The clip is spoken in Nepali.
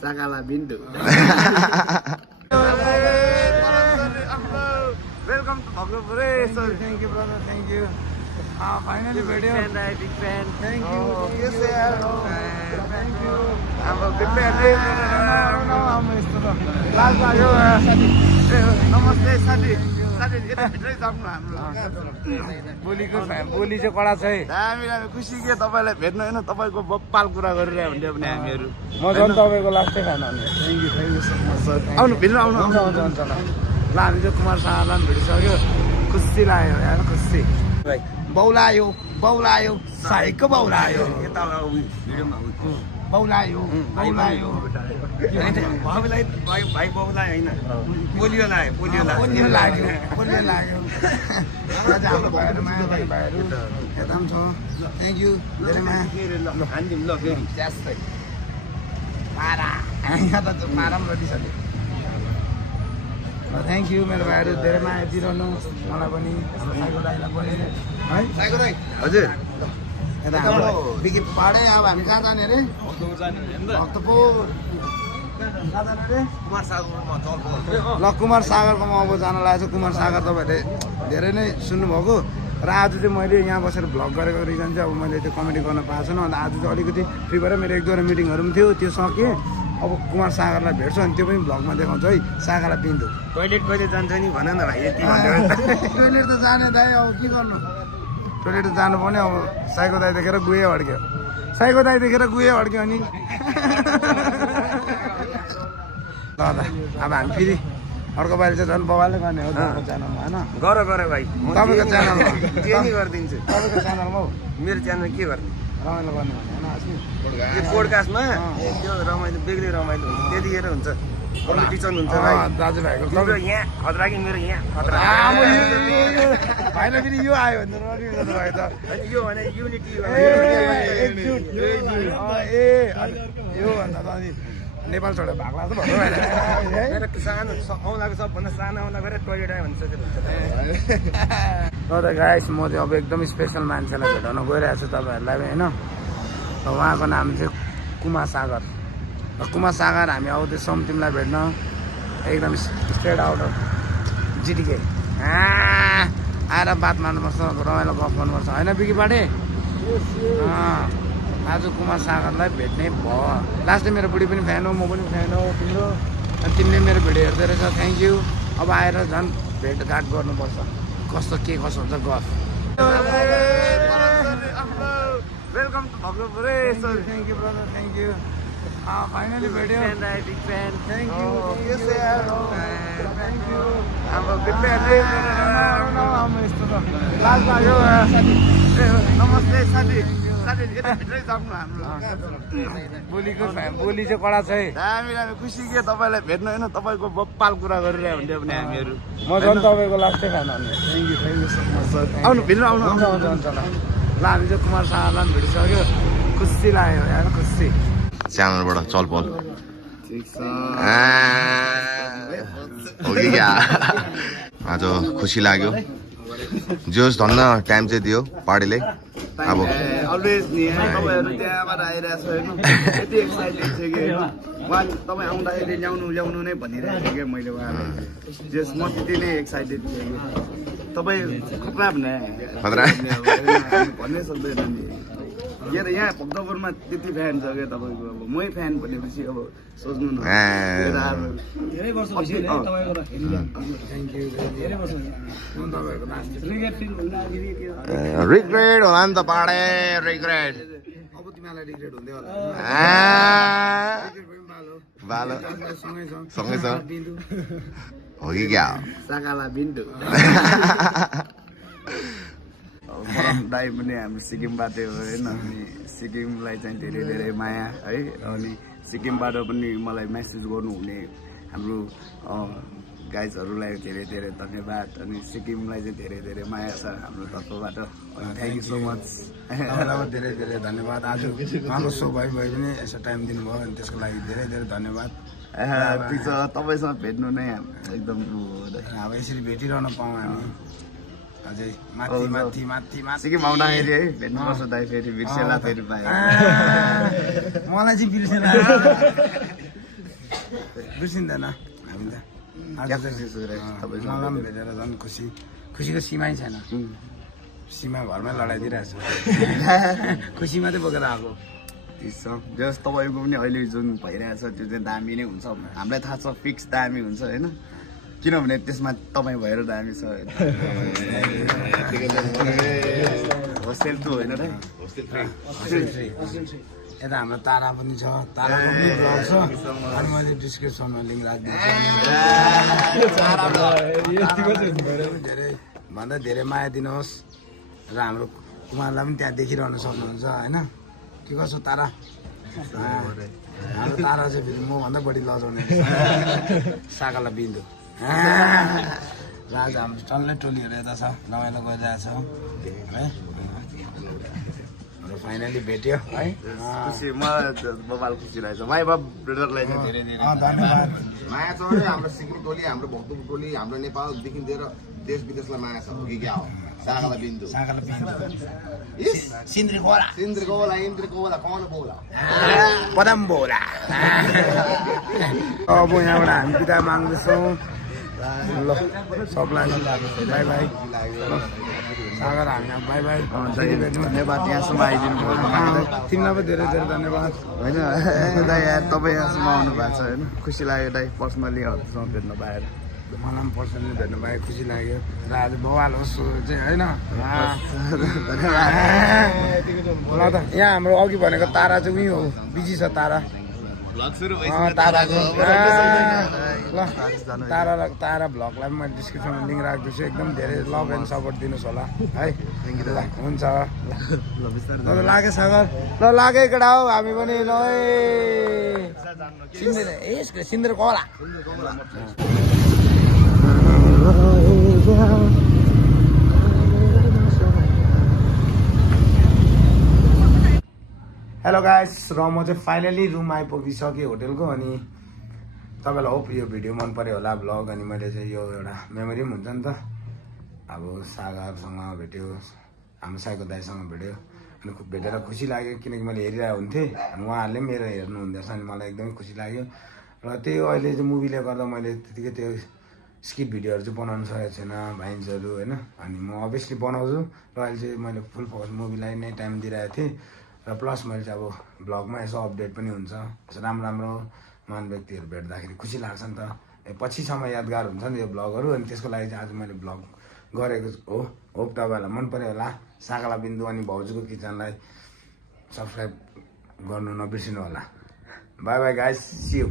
Sakala Bindu. Welcome to Bhaglapure. Thank you, brother. Thank you. Finally, video. Big fan. Thank you. Yes, sir. Thank you. I'm a big fan. No, I'm last video. Namaste, Sadi. Sadi, भित्रै जाऊँ न हाम्रो बोलीको बोली चाहिँ कडा छ है हामी खुसी के तपाईलाई भेट्नु हैन तपाईको बप्पाल कुरा गरिरहेको हुन्थ्यो भने हामीहरु म झन् तपाईको लास्टै खान आउने thank you so much sir आउनु भित्र आउनु हुन्छ ल हामी चाहिँ कुमार शाहलाई भेटिसक्यो खुसी लाग्यो यार खुसी बौलायो बौलायो साइको बौलायो यता भिडियोमा बौलायो बौलायो भाइ बाउलाई हैन पोलियो लाग्यो पोलियो लाग्यो आज हाम्रो भाइहरु माया भाइहरु यता पनि छ थ्यांक यू धेरै माया हान्दिम ल फेरि ज्यास्तै पारा यहाँ त पारा पनि रटिसक्यो थ्यांक यू मेरो भाइहरु धेरै माया दिइरहनु मलाई पनि साइको दाइलाई पनि है साइको दाइ हजुर यता हाम्रो बिकी पाडे अब हामी कहाँ जाने रे भक्तपुर कहाँ जाने रे कुमार सागरमा चलपल ल कुमार सागरकोमा अब जान लागेको छ कुमार सागर तपाईँहरूले धेरै नै सुन्नुभएको र आज चाहिँ मैले यहाँ बसेर भ्लग गरेको रिजन चाहिँ अब मैले त्यो कमेडी गर्न पाएको छैन अन्त आज चाहिँ अलिकति फ्री भएर मेरो एक दुईवटा मिटिङहरू पनि थियो त्यो सकेँ अब कुमार सागरलाई भेट्छु अनि त्यो पनि भ्लगमा देखाउँछु है सागरलाई पिन्छु टोइलेट कहिले जान्छ नि भन न भाइ यति भन्दै टोइलेट त जाने दाइ अब के गर्नु टोइलेट त जानु पर्ने अब साइको दाइ देखेर गुहे अड्क्यो साइको दाइ देखेर गुहे अड्क्यो अनि ल अब हामी फेरि अर्को पालि चाहिँ झन् बबाले गर्ने हो तपाईँको च्यानलमा होइन गर भाइ तपाईँको च्यानलमा के नि गरिदिन्छु तपाईँको च्यानलमा हौ मेरो च्यानल के गर्ने रमाइलो गर्ने भने होइन आज त्यो पोडकास्टमा त्यो रमाइलो बेग्लै रमाइलो हुन्छ त्यतिखेर हुन्छ कम्पिटिसन हुन्छ भाइ दाजुभाइको तिम्रो यहाँ खतरा कि मेरो यहाँ खतरा भाइलाई फेरि यो आयो भने रडिन्छ भाइ त होइन यो भने युनिटी यो भन्दा त अनि नेपाल छोडेर भाग लाग्छ भन्नु मेरो सानो औँलाको सबभन्दा सानो औँला गरेर टोइलेट आयो भने ल त गाइस म चाहिँ अब एकदम स्पेसल मान्छेलाई भेटाउन गइरहेको छु तपाईँहरूलाई होइन उहाँको नाम चाहिँ कुमार सागर कुमार सागर हामी आउँदैछौँ तिमीलाई भेट्न एकदम स्ट्रेट आउट अफ जिटिके आएर बात मार्नुपर्छ रमाइलो गफ गर्नुपर्छ होइन बिकी पाटे आज कुमार सागरलाई भेट्ने भयो लास्ट टाइम मेरो बुढी पनि फ्यान हो म पनि फ्यान हो तिम्रो अनि तिमीले मेरो भिडियो हेर्दै रहेछ थ्याङ्क यू अब आएर झन् भेटघाट गर्नुपर्छ कस्तो के कसो हुन्छ गफ वेलकम टु भग्लोपुरे thank you brother thank you finally video big fan thank you yes sir thank you I'm a big fan यस्तो त लास्ट लाग्यो नमस्ते साथी साथी यता भित्रै जाऊँ न हाम्रो बोलीको बोली चाहिँ कडा छ है हामीलाई खुसी के तपाईँलाई भेट्नु होइन तपाईँको बप्पाल कुरा गरिरहेको हुन्थ्यो भने हामीहरू म झन् तपाईँको लास्टै खान आउने thank you so much sir आउनु भित्र आउनु हुन्छ ल हामी चाहिँ कुमार शाहलाई पनि भेटिसक्यो खुसी लाग्यो यार खुसी च्यानलबाट चलपल ठिक छ हो कि क्या आज खुसी लाग्यो जे होस् धन्न टाइम चाहिँ दियो पार्टीले अब अलवेज नि तपाईँहरू त्यहाँबाट आइरहेको छ होइन यति एक्साइटेड थियो कि उहाँ तपाईँ आउँदाखेरि ल्याउनु नै भनिरहेको थिएँ क्या मैले उहाँलाई जस म त्यति नै एक्साइटेड थिएँ कि तपाईँ खतरा भने खतरा भन्नै सक्दैन नि के अरे यहाँ भक्तपुरमा त्यति फ्यान छ क्या तपाईँको अब मै फ्यान भनेपछि अब सोच्नु न धेरै वर्ष भइसक्यो तपाईँको थ्याङ्क यू धेरै वर्ष रिग्रेट होला नि त पाडे रिग्रेट अब तिमीलाई रिग्रेट हुँदै होला बालो सँगै छ हो कि क्या साकाला बिन्दु दाइ पनि हाम्रो सिक्किमबाट हो होइन अनि सिक्किमलाई चाहिँ धेरै धेरै माया है अनि सिक्किमबाट पनि मलाई मेसेज गर्नुहुने हाम्रो गाइजहरूलाई धेरै धेरै धन्यवाद अनि सिक्किमलाई चाहिँ धेरै धेरै माया छ हाम्रो तर्फबाट थ्याङ्क यू सो मच धेरै धेरै धन्यवाद आज उहाँको सो भए पनि यसो टाइम दिनुभयो अनि त्यसको लागि धेरै धेरै धन्यवाद ठिक छ तपाईँसँग भेट्नु नै एकदम अब यसरी भेटिरहन पाऊँ हामी अझै माथि माथि माथि माथि सिक्किम आउँदाखेरि है भेट्नुपर्छ दाइ फेरि बिर्सेला फेरि पायो मलाई चाहिँ बिर्सेला बिर्सिँदैन हामी त आज चाहिँ मलाई पनि भेटेर झन् खुसीको सीमै छैन सीमा घरमै लडाइदिइरहेको छु खुसी मात्रै बोकेर आएको जस तपाईँको पनि अहिले जुन भइरहेछ त्यो चाहिँ दामी नै हुन्छ हामीलाई थाहा छ फिक्स दामी हुन्छ होइन किनभने त्यसमा तपाईँ भएर दामी छ होस्टेल टु होइन र यता हाम्रो तारा पनि छ ताराको पनि ब्लग छ अनि मैले डिस्क्रिप्सनमा लिङ्क राखिदिन्छु धेरै भन्दा धेरै माया दिनुहोस् र हाम्रो कुमारलाई पनि त्यहाँ देखिरहनु सक्नुहुन्छ होइन के कसो तारा हाम्रो तारा चाहिँ फेरि मभन्दा बढी लजाउने सागाला बिन्दु र आज हाम्रो टल्लै टोलीहरू यता छ रमाइलो गरिरहेछ है र फाइनली भेट्यो है खुसी म बबाल खुसी रहेछ माई बाप ब्रदरलाई चाहिँ धेरै धेरै धन्यवाद माया छ रे हाम्रो सिक्किम टोली हाम्रो भक्तपुर टोली हाम्रो नेपालदेखि लिएर देश विदेशलाई माया छ कि क्या हो सागाला बिन्दु सिन्द्री खोला इन्द्रकोला कौन बोला पदम बोला अब यहाँबाट हामी बिदा माग्दैछौँ ल सबलाई बाई बाई सागर हामी बाई बाई धन्यवाद यहाँसम्म आइदिनु भयो तिमीलाई पनि धेरै धेरै धन्यवाद होइन दाइ यार तपाईँ यहाँसम्म आउनु भएको छ होइन खुसी लाग्यो दाइ पर्सनली हजुरसँग भेट्न पाएर मलाई पनि पर्सनली भेट्नु पाएँ खुसी लाग्यो र आज बवाल होस् चाहिँ होइन ल त यहाँ हाम्रो अघि भनेको तारा चाहिँ उहीँ हो बिजी छ तारा ताराको ल तारा भ्लगलाई पनि मैले डिस्क्रिप्सनमा लिङ्क राखिदिन्छु एकदम धेरै लभ एन्ड सपोर्ट दिनुहोस् होला है हुन्छ ल लाग्यो सागर ल लाग्यो केटा हौ हामी पनि ल सिन्द्रे कोला हेलो गाइस र म चाहिँ फाइनली रुम आइपुगिसकेँ होटेलको अनि तपाईँलाई होप यो भिडियो मन पऱ्यो होला भ्लग अनि मैले चाहिँ यो एउटा मेमोरी पनि हुन्छ नि त अब सागरसँग भेट्यो हाम्रो साईको दाईसँग भेट्यो अनि भेटेर खुसी लाग्यो किनकि मैले हेरिरहेको हुन्थेँ अनि उहाँहरूले पनि मेरो हेर्नु हुँदैछ अनि मलाई एकदमै खुसी लाग्यो र त्यही अहिले चाहिँ मुभीले गर्दा मैले त्यतिकै त्यो स्किट भिडियोहरू चाहिँ बनाउनु सकेको छैन भाइन्सहरू होइन अनि म अभियसली बनाउँछु र अहिले चाहिँ मैले फुल फोकस मुभीलाई नै टाइम दिइरहेको थिएँ र प्लस मैले चाहिँ अब भ्लगमा यसो अपडेट पनि हुन्छ यसो राम्रो राम्रो महान व्यक्तिहरू भेट्दाखेरि खुसी लाग्छ नि त पछिसम्म यादगार हुन्छ नि यो भ्लगहरू अनि त्यसको लागि चाहिँ आज मैले भ्लग गरेको हो होप तपाईँहरूलाई मन पऱ्यो होला सागाला बिन्दु अनि भाउजूको किचनलाई सब्सक्राइब गर्नु नबिर्सिनु होला bye bye guys see you